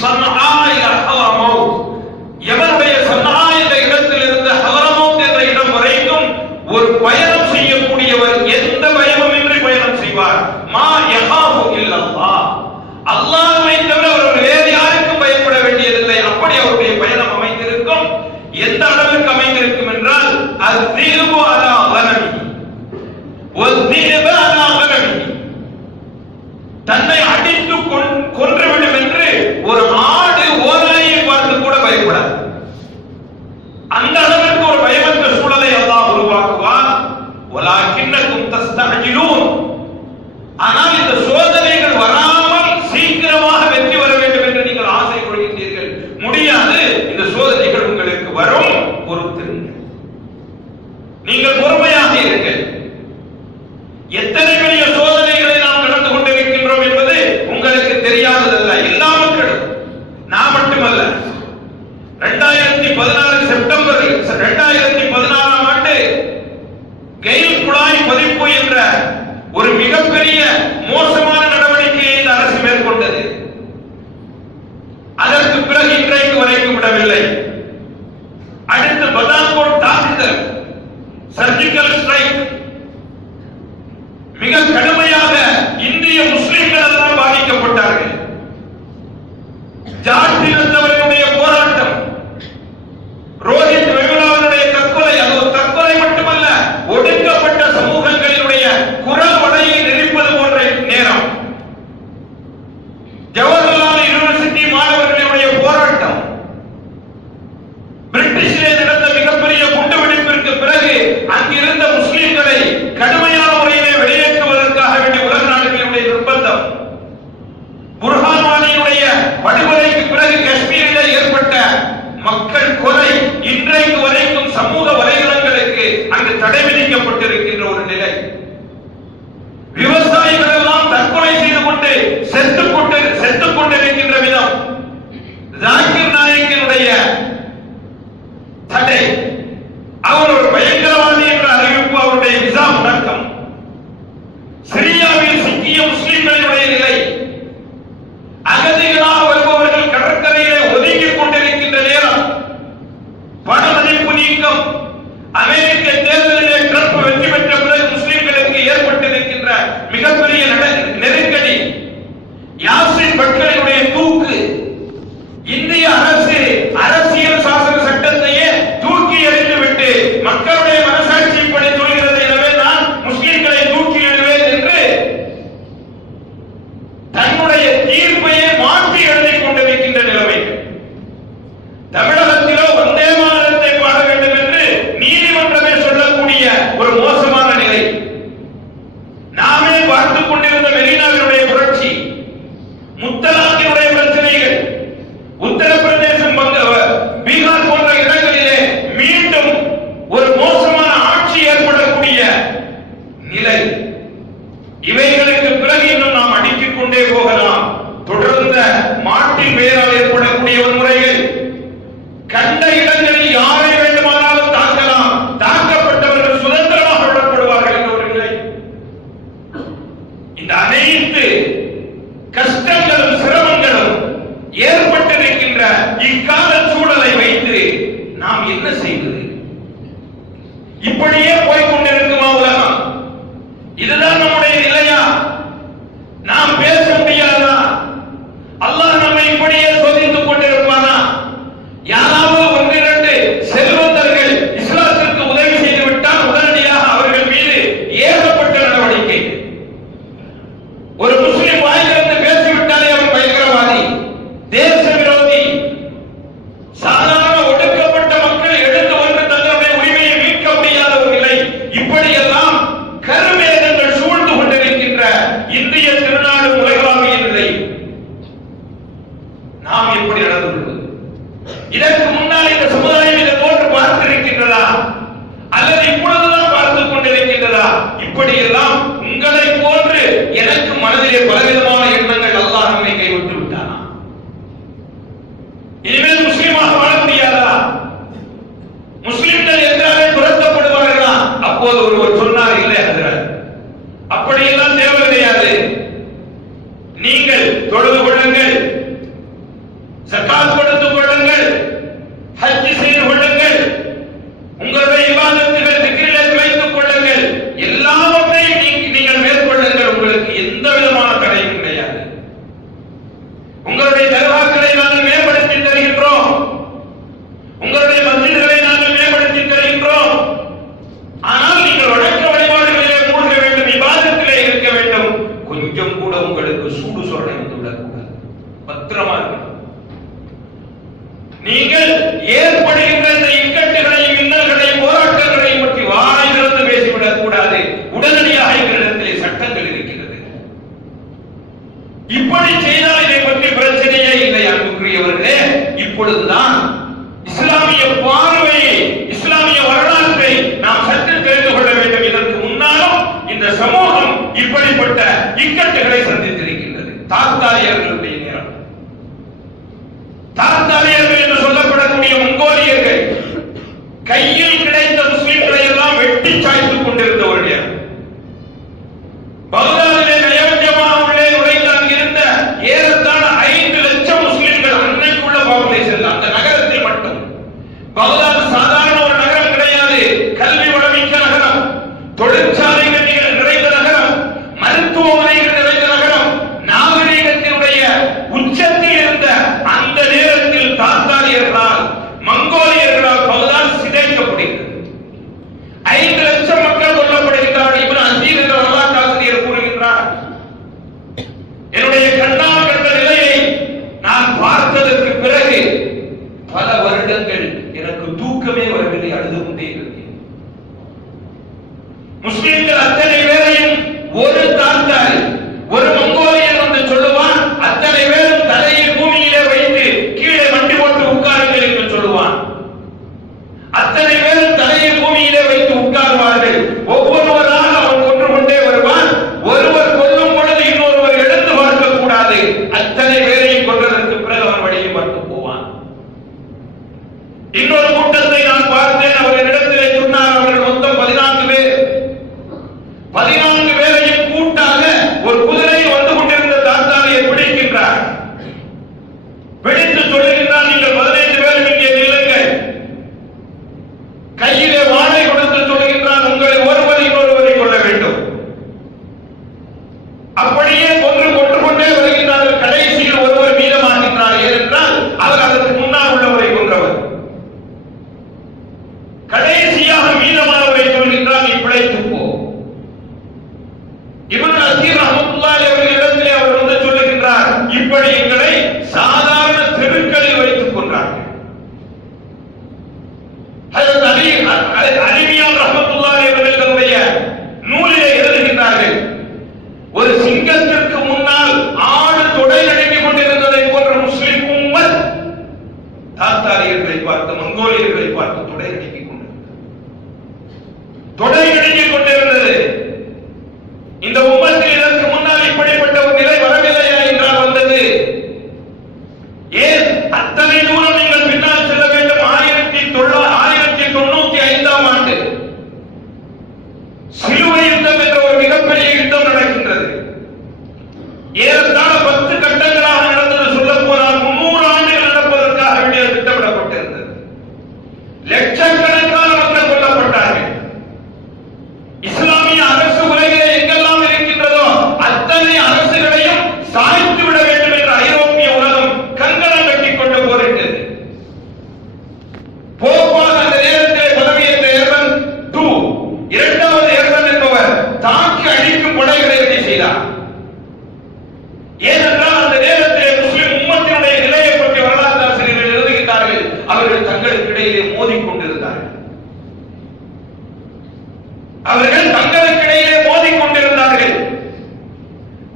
சன்ஆ இலா ஹலமௌத், எவனுடைய சன்ஆ என்ற இடத்திலிருந்து ஹலமௌத் என்ற இடம் வரைக்கும் ஒரு பயணம் செய்யக்கூடியவர் எந்த பயமுமின்றி பயணம் செய்வார். மா யஹாஃபு இல்லல்லாஹ், அல்லாஹ்வை தவிர அவர் வேறு யாருக்கும் பயப்பட வேண்டியதில்லை. அப்படி அவருடைய பயணம் அமைந்திருக்கும். எந்த அளவுக்கு அமைந்திருக்கும் என்றால் அஸ்தீபு அலா கனமி வஸ்தீபு அலா கனமி, தன்னை அடித்து கொன்றுவிடும் என்று ஒரு ஆடு ஓநாயை பார்த்து கூட பயப்படாது. அந்த அளவுக்கு ஒரு பயமற்ற சூழலை அல்லாஹ் உருவாக்குவார். வலாக்கின்னகும் தஸ்தஅஜிலூன், ஆனால் இந்த சோதனைகள் வராமல் சீக்கிரமாக வெற்றி வர வேண்டும் என்று நீங்கள் ஆசை கொள்கின்றீர்கள். முடியாது. இந்த சோதனைகள் உங்களுக்கு வரும், பொறுத்திருங்கள், நீங்கள் பொறுமையாக இருங்கள். எத்தனை பெரிய சோதனைகளை நாம் கடந்து கொண்டிருக்கின்றோம் என்பது உங்களுக்கு தெரியாததல்ல. எல்லா மக்களும், நான் மட்டுமல்ல. 2016 செப்டம்பர் 2016ஆம் ஆண்டு கெயில் குழாய் பதிப்பு என்ற ஒரு மிகப்பெரிய மோசமான நடவடிக்கையை இந்த அரசு மேற்கொண்டது. அதற்கு பிறகு இன்றைக்கு வரைக்கும் விடவில்லை. அடுத்து பதான்கோட் தாக்குதல், சர்ஜிக்கல் ஸ்ட்ரைக், மிக கடுமையாக இந்திய முஸ்லிம்கள் எல்லாம் பாதிக்கப்பட்டார்கள். ஜார்ஜ் இனத்தவர்களுடைய போராட்டம், ரோஹித் வெமுலாவினுடைய தற்கொலை, அது ஒரு தற்கொலை மட்டுமல்ல, ஒடுக்கப்பட்ட சமூகங்களினுடைய குரல் வலையை நெரிப்பது போன்ற நேரம். ஜவஹர்லால் யூனிவர்சிட்டி மாணவர்களுடைய போராட்டம், பிரிட்டிஷிலே நடந்த மிகப்பெரிய குண்டுவெடிப்பிற்கு பிறகு அங்கிருந்த முஸ்லிம்களை கடுமையான முறையிலே வெளியேற்றுவதற்காக வேண்டிய உலக நாடுகளுடைய நிர்பந்தம், புர்ஹான் வானியுடைய படுகொலைக்கு பிறகு காஷ்மீரிலே ஏற்பட்ட மக்கள் கொலை, இன்றைக்கு வரைக்கும் சமூக வலைதளங்களுக்கு அங்கு தடை விதிக்கப்பட்டிருக்கின்ற ஒரு நிலை. விவசாயிகள் எல்லாம் தற்கொலை செய்து கொண்டு செத்துக் கொண்டிருக்கின்ற விதம், ஜாகிர் நாயக்கினுடைய தடை, அவர் ஒரு பயங்கரவாதி என்ற அறிவிப்பு, அவருடைய விசா முடக்கம், சிரியாவில் சிக்கிய முஸ்லிம்களுடைய நிலை, அகதிகளாக வருபவர்கள் கடற்கரையிலே ஒதுங்கிக் கொண்டிருக்கின்ற நேரம், பண மதிப்பு நீக்கம், அமெரிக்க தேர்தலிலே ட்ரம்ப் வெற்றி பெற்ற பிறகு முஸ்லிம்களுக்கு ஏற்பட்டிருக்கின்ற மிகப்பெரிய நெருக்கடி, யாசின் பட்கரினுடைய தூக்கு, இந்திய அரசு அரசியல் சாசன சட்டத்தையே தூக்கி எறிந்துவிட்டு மக்களுடைய மனசாட்சிப்படி சொல்கிறது, எனவே நான் முஸ்லிம்களை தூக்கியிடுவேன் என்று தன்னுடைய தீர்ப்பையே மாற்றி எழுதிக் கொண்டிருக்கின்ற நிலைமை. தமிழகத்திலோ வந்தே மாநிலத்தை பாட வேண்டும் என்று நீதிமன்றமே சொல்லக்கூடிய ஒரு மோசமான நிலை. நாமே பார்த்துக் கொண்டிருந்த மெரினாவினுடைய புரட்சி, முத்தலாக்கினுடைய பிரச்சனைகள், உத்தரப்பிரதேசம், பீகார் போன்ற இடங்களிலே மீண்டும் ஒரு மோசமான ஆட்சி ஏற்படக்கூடிய நிலை. இவைகளுக்கு பிறகு இன்னும் நாம் அடுக்கிக் கொண்டே போகலாம். தொடர்ந்த மாட்டின் பெயரால் ஏற்படக்கூடிய வன்முறைகள், கண்ட இடங்களில் யாரை வேண்டுமானாலும் தாக்கலாம், தாக்கப்பட்டவர்கள் சுதந்திரமாக விடப்படுவார்கள் என்ற ஒரு நிலை. இந்த அனைத்து கஷ்டங்களும் சிரமங்களும் ஏற்பட்டிருக்கின்ற இக்கால சூழலை வைத்து நாம் என்ன செய்வது? இப்படியே போய்கொண்டிருக்குமா உலகம்? இதுதான் நம்முடைய நிலையா? நாம் பேச முடியாதா? அல்லாஹ் நம்மை இப்படியே சோதித்துக் கொண்டிருப்பானா? யாராவது ஒன்றிரண்டு செல்வந்தர்கள் இஸ்லாத்திற்கு உதவி செய்து விட்டால் உடனடியாக அவர்கள் மீது ஏகப்பட்ட நடவடிக்கை. ஒரு முஸ்லிம் வாயிலிருந்து பேசிவிட்டாலே அவர் பயங்கரவாதி, தேச விரோதி. சாதாரண ஒடுக்கப்பட்ட மக்கள் எடுத்து வந்து தங்களுடைய உரிமையை மீட்க முடியாத ஒரு நிலை. இப்படியெல்லாம் கருமேகங்கள் சூழ்ந்து கொண்டிருக்கின்ற இந்திய திருநாடு உலகளாவிய நிலை. நாம் எப்படி நடந்து கொள்வது? இதற்கு முன்னால் இந்த சமுதாயம் இதை போன்று பார்த்திருக்கின்றதா அல்லது இப்பொழுதுதான் பார்த்துக் கொண்டிருக்கின்றதா? இப்படியெல்லாம் உங்களை போன்று எனக்கு மனதிலே பலவிதமான எண்ணங்கள், அல்லாஹ் நம்மை கைவிட்டு விட்டானா? இனிமேல் முஸ்லிமாக வாழ முடியாதா? முஸ்லிம்கள் என்றாலே துரத்தப்படுவார்களா? அப்போது ஒருவர் சொன்னார், இல்லை ஹஜ்ரத், அப்படியெல்லாம் தேவை கிடையாது. நீங்கள் தொழுது கொள்ளுங்கள், சூடு சொரணை வந்து விடக்கூடாது. பத்திரமா இருக்கணும். நீங்கள் ஏற்படுகின்ற இந்த இக்கட்டுகளையும் இன்னல்களையும் போராட்டங்களையும் பற்றி வாய் திறந்து பேசிவிடக் கூடாது. உடனடியாக எங்களிடத்திலே சட்டங்கள் இருக்கிறது. இப்படி செய்தால் இதை பற்றி பிரச்சனையே இல்லை. அன்புக்குரியவர்களே, இப்பொழுதுதான் இஸ்லாமிய பார்வையை, இஸ்லாமிய வரலாற்றை நாம் சற்று தெரிந்து கொள்ள வேண்டும். இதற்கு முன்னாலும் இந்த சமூகம் இப்படிப்பட்ட இக்கட்டுகளை சந்தித்திருக்கின்றது. தாத்தாரியர்களுடைய நேரம், தாத்தாரியர்கள் என்று சொல்லப்படக்கூடிய மங்கோலியர்கள் கையில் கிடைத்த முஸ்லிம்களை எல்லாம் வெட்டி சாய்த்துக் கொண்டிருந்தவர்கள். பகதாதிலே நயவஞ்சமாக உள்ளே நுழைந்து அங்கிருந்த ஏறத்தாழ 5 லட்சம் முஸ்லிம்கள், அன்னைக்குள்ள பாப்புலேஷன் அந்த நகரத்தில் மட்டும். பகதாது சாதாரண ஒரு நகரம் கிடையாது. கல்வி வளமிக்க நகரம், தொழிற்சாலைகள் நிறைந்த நகரம், மருத்துவமனைகள் நிறைந்த நகரம், நாகரீகத்தினுடைய உச்சத்தில் இருந்த அந்த நேரத்தில் தாத்தாரியர்களால், மங்கோலியர்களால் பகதாது சிதைக்கப்படுகிறது. 5 லட்சம் மக்கள் கொல்லப்படுகிறார்கள். இப்னு அசீர் என்ற வரலாற்று ஆசிரியர் கூறுகின்றார், என்னுடைய கண்ணால் கண்ட நிலையை நான் பார்த்ததற்கு பிறகு பல வருடங்கள் எனக்கு தூக்கமே வரவில்லை, அழுது கொண்டே இருந்தேன். முஸ்லிம்கள் அத்தனை பேரையும் ஒரு தாத்தாரி, ஒரு மங்கோலியன் வந்து சொல்லுவான், அத்தனை பேரும் தலையை பூமியிலே வைத்து கீழே மண்டி போட்டு உட்காருங்கள் என்று சொல்லுவான். அத்தனை பேரும் தலையை பூமியிலே வைத்து உட்காருவார்கள். ஒவ்வொருவராக அவன் கொன்று கொண்டே வருவான். ஒருவர் கொல்லும் பொழுது இன்னொருவர் எடுத்து பார்க்க கூடாது. அத்தனை பேரையும் கொன்றதற்கு பிறகு அவன் வழியை பார்த்து போவான். இன்னொரு கூட்டத்தை நான் பார்த்தேன். அவர்களிடத்திலே சொன்னார், அவர்கள் மொத்தம் 14 பேர். 14 பேரையும் கூட்டாக ஒரு குதிரையில் வந்து கொண்டிருந்த தாத்தாரியை பிடிக்கின்றார். பிடித்து சொல்லுகின்றார், நீங்கள் 15 பேரும் இங்கே நில்லுங்கள். கையிலே வாளை கொடுத்து சொல்லுகின்றான், உங்களை ஒருவர் இன்னொருவரை கொள்ள வேண்டும். அப்படியே கொன்று கொண்டே வருகின்றார்கள். கடைசியில் ஒருவர் மீதமாகின்றார். ஏனென்றால் அவர் அதற்கு முன்னால் உள்ளவரை கொன்றவர். கடைசியாக மீதமானவரை சொல்கின்றார், நீ பிழைத்துப் போ. இப்னு அசீர் ரஹ்மத்துல்லாஹி அவர்களிடத்திலே அவர் வந்து சொல்லுகின்றார், இப்படி எங்களை சாதாரண தெருக்களில் வைத்துக் கொண்டார்கள். ஹஜ்ரத் அலிமியான் ரஹ்மத்துல்லாஹி அவர்கள் தன்னுடைய நூலிலே எழுதுகின்றார்கள், ஒரு சிங்கத்திற்கு முன்னால் ஆடு தொடை நடுங்கிக் கொண்டிருந்ததை போன்ற முஸ்லிம் உம்மத் தாத்தாரியர்களை பார்த்து, மங்கோலியர்களை பார்த்து தொடை நடுங்கிக் கொண்டிருந்தது. இந்த உம்மத்தில் இதற்கு முன்னால் இப்படிப்பட்ட ஒரு நிலை வரவில்லையா என்றால் வந்தது. ஏன் அத்தனை தூரம் நீங்கள் பின்னால் செல்ல வேண்டும்? 1995ஆம் ஆண்டு சிலுவை யுத்தம் என்ற ஒரு மிகப்பெரிய யுத்தம் நடக்கின்றது. ஏறத்தாழ 10 கட்டங்களாக நடந்தது. சொல்ல போனால் 300 ஆண்டுகள் நடப்பதற்காக வேண்டிய திட்டமிடப்பட்டிருந்தது. லட்சக்கணக்கான மக்கள் கொல்லப்பட்டார்கள். இஸ்லாமிய அரசு உலகிலே எங்கெல்லாம் இருக்கின்றதோ அத்தனை அரசுகளையும் சாய்த்து விட வேண்டும் என்ற ஐரோப்பிய உலகம் கங்கணம் கட்டிக் கொண்டு போரிட்டது. போப்பாக அந்த நேரத்தில் பதவியேற்ற எர்வன் II, இரண்டாவது எர்வன் என்பவர் தாக்கி அழிக்கும் படைகளை ரெடி செய்தார். ஏனென்றால் அந்த நேரத்தில் முஸ்லிம் உம்மத்தினுடைய நிலையை பற்றி வரலாற்று ஆசிரியர்கள் எழுதுகின்றார்கள், அவர்கள் தங்களுக்கு இடையிலே மோதிக்கொண்டிருந்தார்கள். அவர்கள் தங்களுக்கிடையிலே மோதிக்கொண்டிருந்தார்கள்.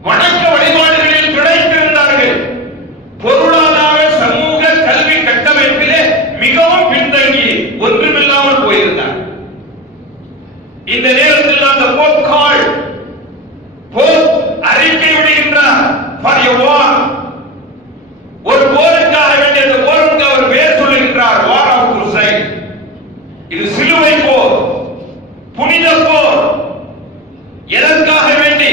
வணக்க வழிபாடுகளில் பிழைத்திருந்தார்கள். பொருளாதார சமூக கல்வி கட்டமைப்பிலே மிகவும் பின்தங்கி ஒன்றுமில்லாமல் போயிருந்தார். இந்த நேரத்தில் அந்த போப் அறிக்கை விடுகின்றார், ஒரு போருக்காக வேண்டிய அந்த போருக்கு அவர் பேர் சொல்லுகின்றார், வார் ஆஃப் குருசைட். இது சிலுவை போர், புனித போர். எதற்காக வேண்டி?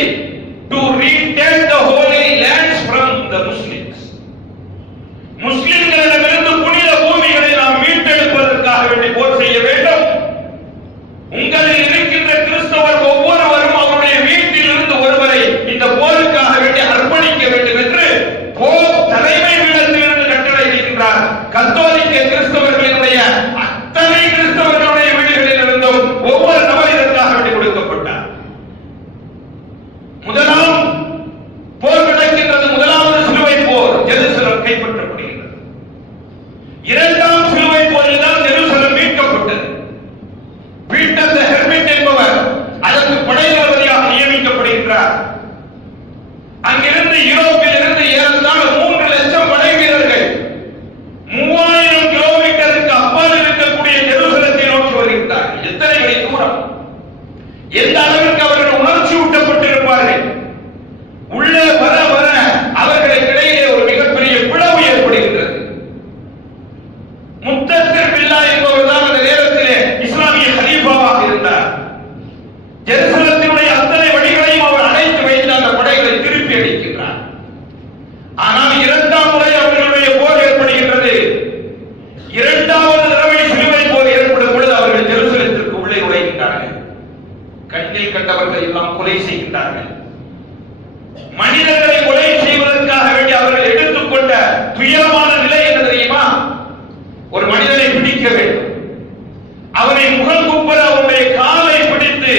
To retake the holy lands from the Muslims. முஸ்லிம்களிடமிருந்து புனித பூமிகளை நாம் மீட்டெடுப்பதற்காக வேண்டி போர் செய்ய வேண்டும். உங்களில் இருக்கின்ற கிறிஸ்தவர் ஒவ்வொருவரும் அவருடைய வீட்டில் இருந்து ஒருவரை இந்த போருக்காக வேண்டி அர்ப்பணிக்க வேண்டும் என்று போப் தலைமை பீடத்திலிருந்து கட்டளை இடுகின்றார். கத்தோலிக்க கிறிஸ்தவர்களினுடைய அத்தனை கிறிஸ்தவர்களுடைய வீடுகளில் இருந்தும் ஒவ்வொரு நபர் இதற்காக வேண்டி கொடுக்கப்பட்டார். முதலாம் போர் நடக்கிற எந்த அளவிற்கு அவர்கள் உணர்ச்சி ஊட்டப்பட்டிருப்பார்கள். உள்ளே வர வர அவர்களுக்கு இடையிலே ஒரு மிகப்பெரிய பிளவு ஏற்படுகின்றது. முத்தசிர் பில்லாஹ் என்பவர் தான் அந்த நேரத்திலே இஸ்லாமிய ஹலீஃபாவாக இருந்தார். ஜெருசலத்தினுடைய அத்தனை வழிகளையும் அவர் அடைத்து வைத்து அந்த படைகளை திருப்பி அடிக்கின்றார். ஆனால் இரண்டாம் முறை அவர்களுடைய போர் ஏற்படுகின்றது. இரண்டாவது தடவை சிலுவை போர் ஏற்படும் பொழுது அவர்கள் ஜெருசலத்திற்கு உள்ளே நுழைகின்றார்கள். கண்ணில் கண்டவர்கள் எல்லாம் கொலை செய்கின்றார்கள். மனிதர்களை கொலை செய்வதற்காக வேண்டி அவர்கள் எடுத்துக்கொண்ட துயரமான நிலை என்ன தெரியுமா? ஒரு மனிதனை பிடிக்க வேண்டும், அவனை முகம் குப்புற அவனுடைய காலை பிடித்து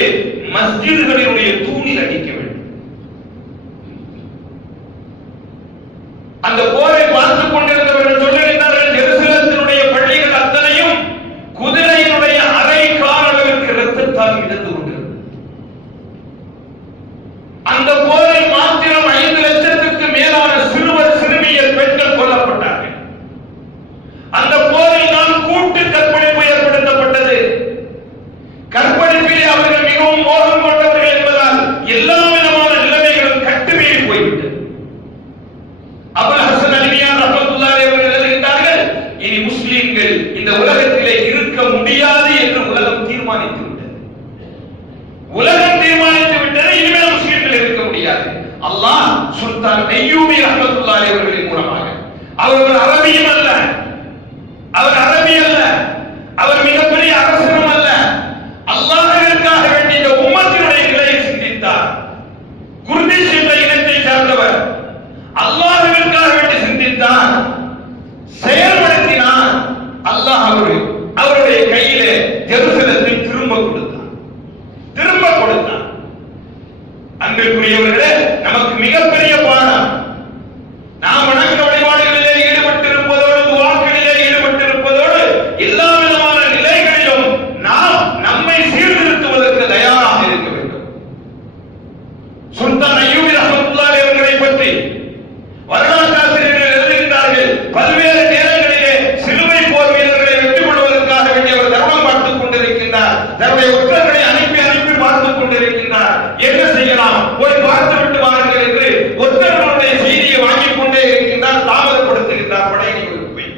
மஸ்ஜிதுகளினுடைய தூணில் அடிக்க வேண்டும். அந்த போரை பார்த்துக் கொண்டிருந்தவர்கள் சொல்லுகின்றார்கள், ஜெருசலத்தினுடைய பள்ளிகள் அத்தனையும் குதிரையினுடைய அரை கால் அளவிற்கு இரத்தத்தால் மிதந்து கொண்டிருந்தது. அந்த போரில் மாத்திரம் 5 லட்சத்துக்கு மேலான சிறுவர் சிறுமியர் பெண்கள் கொல்லப்பட்டார்கள். அந்த போரில் தான் கூட்டு கற்பழிப்பு ஏற்படுத்தப்பட்டது. கற்பழிப்பிலே அவர்கள் மிகவும் மோகம் கொண்டவர்கள் என்பதால் எல்லா விதமான நிலைமைகளும் கட்டுமீறி போய்விட்டது. அபுல் ஹசன் அலிமியான் ரஹ்மத்துல்லாஹி அவர்கள் எழுதுகின்றார்கள், இனி முஸ்லிம்கள் இந்த உலகத்திலே இருக்க முடியாது என்று உலகம் தீர்மானித்து விட்டது. உலகம் தீர்மானித்து விட்டது, இனிமேல் முஸ்லிம்கள் இருக்க முடியாது. அல்லாஹ் சுல்தான் அய்யூபி ரஹ்மத்துல்லாஹி அவர்களின் மூலமாக, அவர் ஒரு அரபியும் அல்ல, அவர் அரபி அல்ல, அவர் மிகப்பெரிய அரசரும் அல்ல, அல்லாஹ்விற்காக வேண்டி இந்த உம்மத்தினுடைய நிலையை சிந்தித்தார். குர்திஷ் என்ற இனத்தை சார்ந்தவர், அல்லாஹ்விற்காக வேண்டி சிந்தித்தார், செயல்படுத்தினார். அல்லாஹ் அவருடைய கையிலே ஜெருசலத்தை திரும்ப கொடுத்தார். அன்பிற்குரியவர்களே, நமக்கு மிகப்பெரிய பாடம். நாம் வணக்க வழிபாடுகளிலே ஈடுபட்டிருப்பதோடு, துஆக்களிலே ஈடுபட்டிருப்பதோடு, எல்லா விதமான நிலைகளிலும் நாம் நம்மை சீர்திருத்துவதற்கு தயாராக இருக்க வேண்டும். சுல்தான் அய்யூபி ரஹ்மத்துல்லாஹி அவர்களை பற்றி வரலாற்றாசிரியர்கள் எழுதுகின்றார்கள், பல்வேறு நேரங்களிலே சிலுவை போர் வீரர்களை வெற்றி கொள்வதற்காக வேண்டி அவர் தர்மம் பார்த்துக் கொண்டிருக்கின்றார். தன்னுடைய ஒற்றர்களை அனுப்பி பார்த்துக் கொண்டிருக்கின்றார். என்ன செய்யலாம், போய் பார்த்து விட்டு வாருங்கள் என்று ஒற்றர்களுடைய செய்தியை வாங்கிக் கொண்டே இருக்கின்றார். தாமதப்படுத்துகின்றார். படையினருக்கு போய்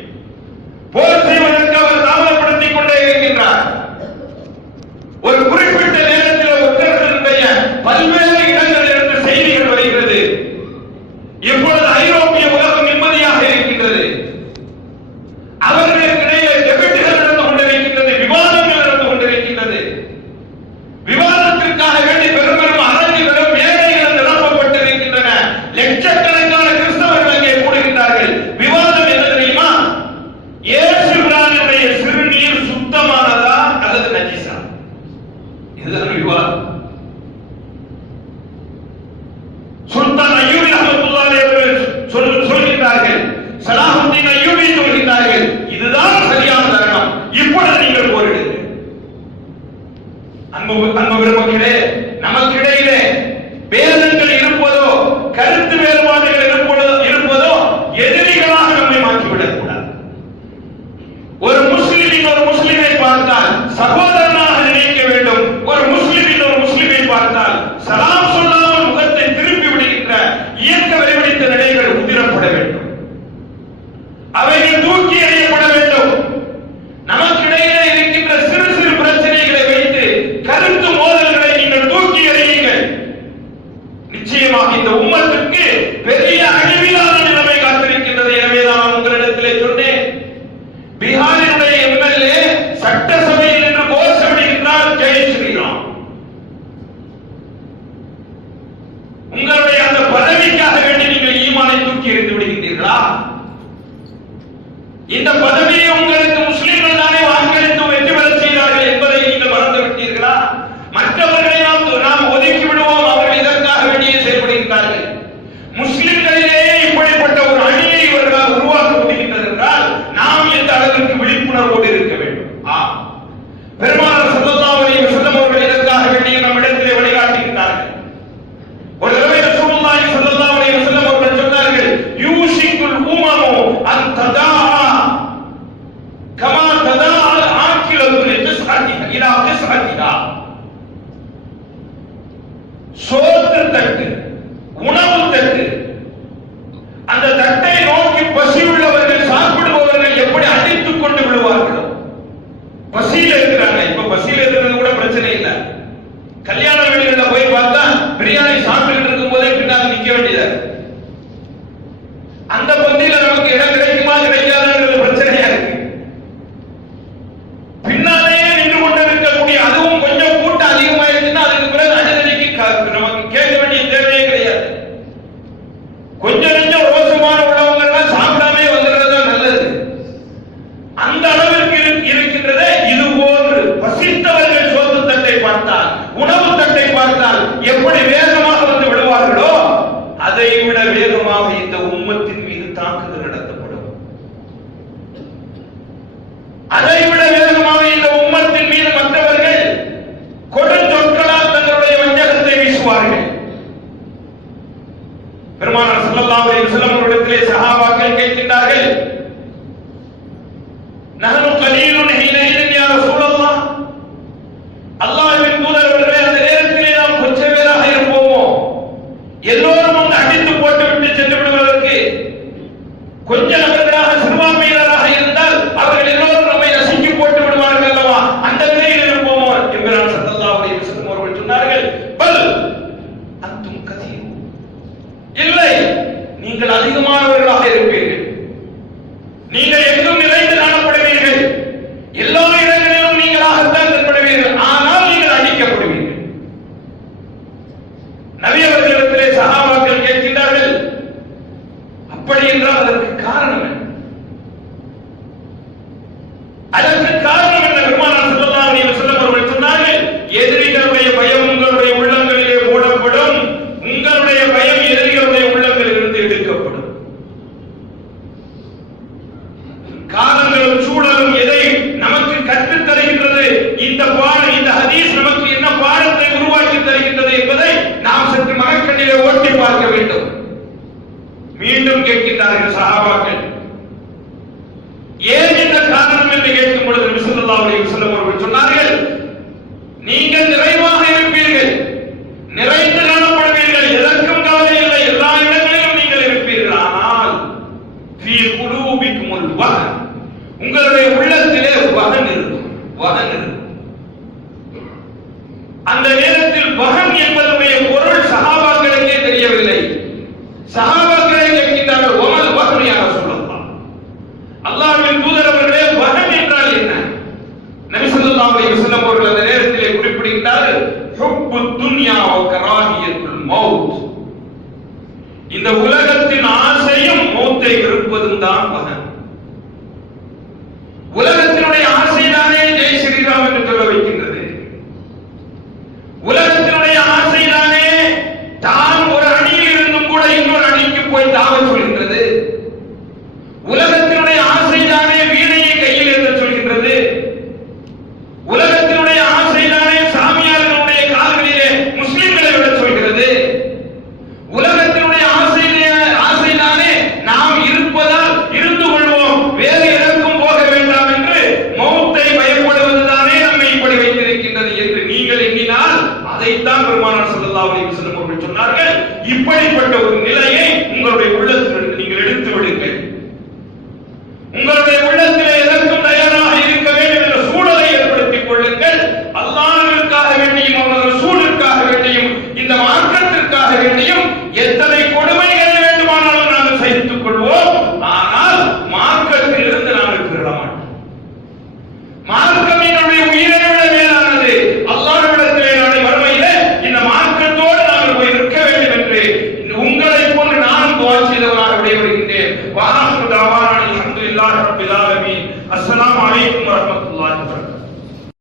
போர் செய்வதற்கு அவர் தாமதப்படுத்திக் கொண்டே இருக்கின்றார். ஒரு குறிப்பிட்ட நேரத்தில் ஒற்றர்களுடைய பல்வேறு இடங்களிலிருந்து செய்திகள் வருகிறது. இப்பொழுது ஐரோப்பிய உலகம் நிம்மதியாக இருக்கின்றது. அவர்களுக்கு இடையே டெபேட்டுகள் நடந்து கொண்டிருக்கின்றது, விவாதங்கள் நடந்து கொண்டிருக்கின்றது. விவாதத்திற்காக வேண்டி பெரும் பெரும் அரங்குகளும் மேடைகளும் நிரப்பப்பட்டிருக்கின்றன. லட்சக்கணக்கான கிறிஸ்தவர்கள் அங்கே கூடுகின்றார்கள். விவாதம் என்ன தெரியுமா? இயேசு பிரானுடைய சிறுநீர் சுத்தமானதா அல்லது நஜீஸா? இதுதான் விவாதம். சுல்தான் அய்யூபி ரஹ்மத்துல்லாஹி அவர்கள் சொல்கின்றார்கள், சலாஹுத்தீன் அய்யூபி சொல்கின்றார்கள், இதுதான் சரியான தருணம், இப்பொழுது நீங்கள் போரிடுங்கள். அன்புக்குரியவர்களே, நமக்கிடையிலே வேதங்கள் இருப்பதோ, கருத்து வேறுபாடுகள் இருப்பதோ எதிரிகளாக நம்மை மாற்றிவிடக் கூடாது. ஒரு முஸ்லிம் இன்னொரு முஸ்லிமை பார்த்தால் சகோதரனாக நினைக்க வேண்டும். ஒரு முஸ்லிம் இன்னொரு முஸ்லிமை பார்த்தால் சலாம் சொல்லாமல் முகத்தை திருப்பி விடுகின்ற இயக்க வரைவடித்த நிலைகள் உதிரப்பட வேண்டும். அவைகள் தூக்கி எறியப்பட வேண்டும். நமக்கிடையிலே இருக்கின்ற சிறு சிறு பிரச்சனைகளை வைத்து கருத்து மோதல்களை நீங்கள் தூக்கி எறியுங்கள். நிச்சயமாக இந்த உம்மத்துக்கு பெரிய அழிவிலான நிலைமை காத்திருக்கின்றது. எனவேதான் நான் உங்களிடத்திலே சொன்னேன், பீகாரினுடைய எம்எல்ஏ சட்டசபையில் என்று கோஷமிடுகின்றார், ஜெய் ஸ்ரீராம். உங்களுடைய அந்த பதவிக்காக வேண்டி நீங்கள் ஈமானை தூக்கி எறிந்து விடுகின்றீர்களா? இந்த பதவியை உங்களுக்கு முஸ்லிம்கள் தானே வாக்களித்து வெற்றி பெறச் செய்தார்கள் என்பதை நீங்கள் மறந்து விட்டீர்களா? மற்றவர்களை நாம் ஒதுக்கி விடுவோம், அவர்கள் இதற்காக வேண்டியே செயல்படுகின்றார்கள். முஸ்லிம்களிலேயே இப்படிப்பட்ட ஒரு அணியை இவர்களால் உருவாக்க முடிகின்றது என்றால் நாம் எந்த அளவிற்கு விழிப்புணர்வோடு இருக்க வேண்டும். பெருமானார் ஸல்லல்லாஹு அலைஹி வஸல்லம் அவர்கள் இதற்காக வேண்டிய நம்மிடத்திலே வழிகாட்டுகின்றார்கள். ஒரு தடவை ரசூலுல்லாஹி ஸல்லல்லாஹு அலைஹி வஸல்லம் அவர்கள் சொன்னார்கள், யூஷிக்குல் உமமு அன் ததா கமா பெருமானார் ஸல்லல்லாஹு அலைஹி வஸல்லம் அவர்களிடத்திலே சஹாபாக்கள் கேட்கின்றார்கள், நஹனு கலீலுன் ஹீனைன் யா ரசூலல்லாஹ், அல்லாஹ்வின் தூதர் அவர்களே, அந்த நேரத்திலே நாம் கொஞ்சம் பேராக இருப்போமோ? எல்லோரும் வந்து அடித்து போட்டுவிட்டு சென்று விடுவதற்கு கொஞ்ச நபர்களாக சிறுபான்மையினராக இருந்தால் அவர்கள் எல்லோரும் நம்மை நசுக்கி போட்டு விடுவார்கள் அல்லவா? அந்த நிலையில் இருப்போமோ என்கிறார் ஸல்லல்லாஹு அலைஹி வஸல்லம் அவர்கள் சொன்னார்கள், பல் அன்தும் கதீர், இல்லை, நீங்கள் அதிகமானவர்களாக இருப்பீர்கள். நீங்கள் எங்கும் நிறைந்து காணப்படுவீர்கள். எல்லா இடங்களிலும் நீங்களாகத்தான் தென்படுவீர்கள். ஆனால் நீங்கள் அழிக்கப்படுவீர்கள். நபி அவர்களிடத்திலே சஹாபாக்கள் கேட்கின்றார்கள், அப்படி என்றால் அதற்கு காரணம் என்ன? அதற்கு காரணம் என்ன? பெருமானார் ஸல்லல்லாஹு அலைஹி வஸல்லம் அவர்கள் சொன்னார்கள், எதிரிகளுடைய பயம் உங்களுடைய உள்ளங்களிலே மூடப்படும், உங்களுடைய பயம் எதிரிகளுடைய உள்ளங்களிலிருந்து எடுக்கப்படும். காலங்களும் சூழலும் எதை நமக்கு கற்றுத் தருகின்றது, இந்த பாடம், இந்த ஹதீஸ் நமக்கு என்ன பாடத்தை உருவாக்கி தருகின்றது என்பதை நாம் சற்று மனக்கண்ணிலே ஓட்டி பார்க்க வேண்டும். மீண்டும் கேட்கின்றார்கள் சஹாபாக்கள், ஏன் இந்த காரணம் என்று கேட்கும் பொழுது நபி ஸல்லல்லாஹு அலைஹி வஸல்லம் அவர்கள் சொன்னார்கள், நீங்கள் நிறைவாக இருப்பீர்கள், நிறைந்து காணப்படுவீர்கள், எதற்கும் கவலை இல்லை, எல்லா இடங்களிலும் நீங்கள் இருப்பீர்கள். ஆனால் ஃபீ குலூபிக்குமுல் வஹன், உங்களுடைய உள்ளத்திலே வஹன் இருக்கும். வஹன் இருக்கும். அந்த நேரத்தில் வஹன் என்பதுடைய பொருள் சஹாபாக்களுக்கே தெரியவில்லை. சஹாபாக்களை கேட்கின்றார்கள், வமல் வஹன் யா ரசூலல்லாஹ், அல்லாஹ்வின் தூதர் அவர்களே, வஹன் என்றால் என்ன? நபி ஸல்லல்லாஹு அலைஹி வஸல்லம் அவர்கள் அந்த நேரத்திலே குறிப்பிடுகின்றார்கள், ஹுப்புத் துன்யா வ கராஹியத்துல் மௌத், இந்த உலகத்தின் ஆசையும் மௌத்தை விரும்புவதும் தான் வஹன். உலகத்தினுடைய ஆசைதானே ஜெய் ஸ்ரீராம் என்று சொல்ல வைக்கின்றது. உலகத்தினுடைய ஆசைதானே தான் ஒரு அணியில் இருந்தும் கூட இன்னொரு அணிக்கு போய் தாவ சொல்கின்றது. உலகத்தினுடைய ஆசைதானே வீணையை கையில் ஏற்ற சொல்கின்றது. உலகத்தினுடைய ஆசைதானே சாமியார்களுடைய கால்களிலே முஸ்லிம்களை விட சொல்கிறது. உலகத்தினுடைய ஆசைதானே நாம் இருப்பதால் இருந்து கொள்வோம், வேறு எதற்கும் போக வேண்டாம் என்று மௌத்தை பயப்படுவதுதானே நம்மை இப்படி வைத்திருக்கின்றது என்று நீங்கள் எண்ணினால் அதைத்தான் பெருமானார் ஸல்லல்லாஹு அலைஹி வஸல்லம் அவர்கள் சொன்னார்கள், இப்படிப்பட்ட ஒரு நிலையை உங்களுடைய உள்ளத்திலிருந்து நீங்கள் எடுத்து விடுங்கள். உங்களுடைய உள்ளத்திலே எதற்கும் தயார்